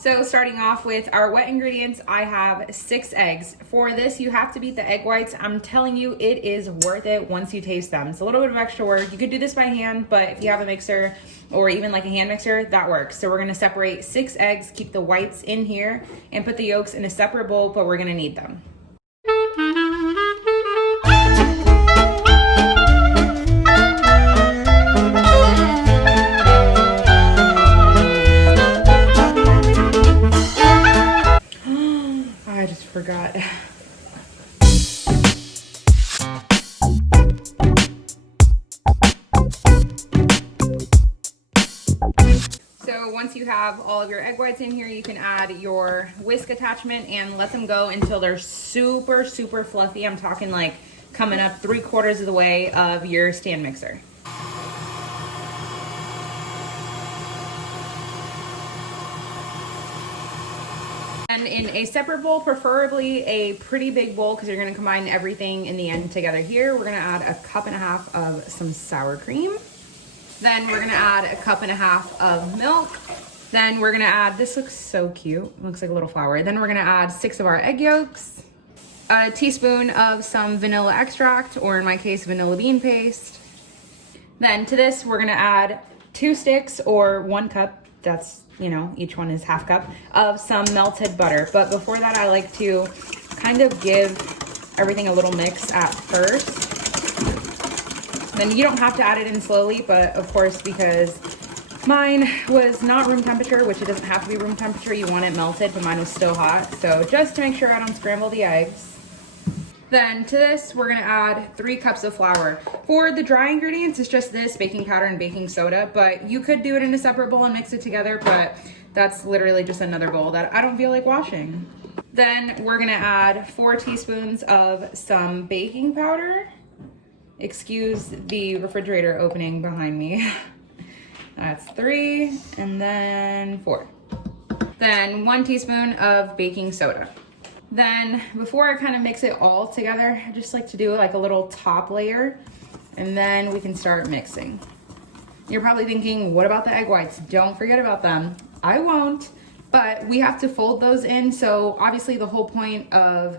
So starting off with our wet ingredients, I have 6 eggs. For this, you have to beat the egg whites. I'm telling you, it is worth it once you taste them. It's a little bit of extra work. You could do this by hand, but if you have a mixer or even like a hand mixer, that works. So we're gonna separate 6 eggs, keep the whites in here, and put the yolks in a separate bowl, but we're gonna need them. I just forgot. So once you have all of your egg whites in here, you can add your whisk attachment and let them go until they're super, super fluffy. I'm talking like coming up 3/4 of the way of your stand mixer. And in a separate bowl, preferably a pretty big bowl because you're gonna combine everything in the end together here. We're gonna add a 1.5 cups of some sour cream. Then we're gonna add a 1.5 cups of milk. Then we're gonna add, this looks so cute, it looks like a little flower. Then we're gonna add 6 of our egg yolks, a teaspoon of some vanilla extract, or in my case, vanilla bean paste. Then to this, we're gonna add 2 sticks or 1 cup, that's, you know, each one is 1/2 cup, of some melted butter. But before that, I like to kind of give everything a little mix at first. Then you don't have to add it in slowly, but of course, because mine was not room temperature, which it doesn't have to be room temperature, you want it melted, but mine was still hot. So just to make sure I don't scramble the eggs. Then to this, we're gonna add 3 cups of flour. For the dry ingredients, it's just this, baking powder and baking soda, but you could do it in a separate bowl and mix it together, but that's literally just another bowl that I don't feel like washing. Then we're gonna add 4 teaspoons of some baking powder. Excuse the refrigerator opening behind me. That's 3, and then 4. Then 1 teaspoon of baking soda. Then before I kind of mix it all together, I just like to do like a little top layer, and then we can start mixing. You're probably thinking, what about the egg whites? Don't forget about them. I won't, but we have to fold those in. So obviously the whole point of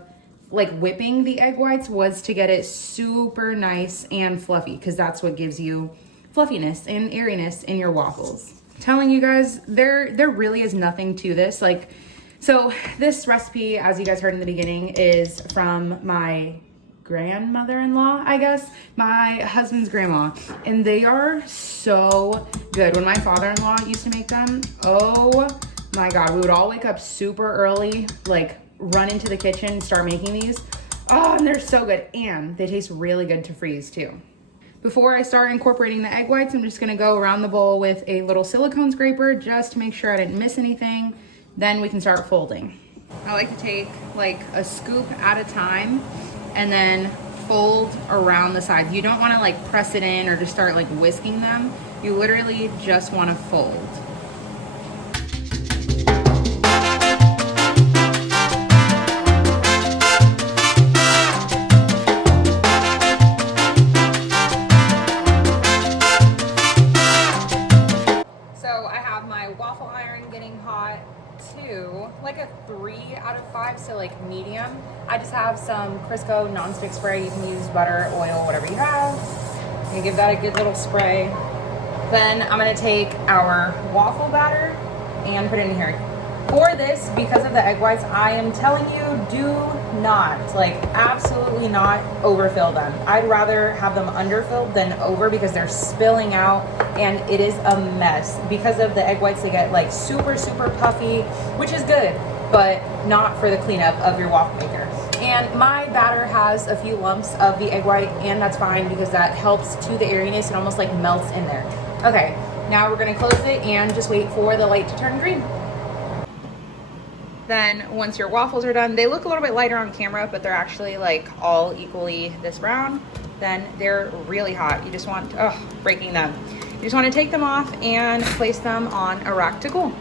like whipping the egg whites was to get it super nice and fluffy, because that's what gives you fluffiness and airiness in your waffles. I'm telling you guys, there really is nothing to this. Like, so this recipe, as you guys heard in the beginning, is from my grandmother-in-law, I guess, my husband's grandma, and they are so good. When my father-in-law used to make them, oh my God, we would all wake up super early, like run into the kitchen, start making these. Oh, and they're so good, and they taste really good to freeze too. Before I start incorporating the egg whites, I'm just gonna go around the bowl with a little silicone scraper just to make sure I didn't miss anything. Then we can start folding. I like to take like a scoop at a time and then fold around the sides. You don't wanna like press it in or just start like whisking them. You literally just wanna fold. So I have my waffle iron getting hot to like a 3 out of 5, so like medium. I just have some Crisco nonstick spray. You can use butter, oil, whatever you have. I'm gonna give that a good little spray. Then I'm gonna take our waffle batter and put it in here. For this, because of the egg whites, I am telling you, do not, like absolutely not overfill them. I'd rather have them underfilled than over, because they're spilling out and it is a mess. Because of the egg whites, they get like super, super puffy, which is good, but not for the cleanup of your waffle maker. And my batter has a few lumps of the egg white, and that's fine because that helps to the airiness and almost like melts in there. Okay, now we're gonna close it and just wait for the light to turn green. Then once your waffles are done, they look a little bit lighter on camera, but they're actually like all equally this brown. Then they're really hot. You just want, breaking them. You just want to take them off and place them on a rack to cool.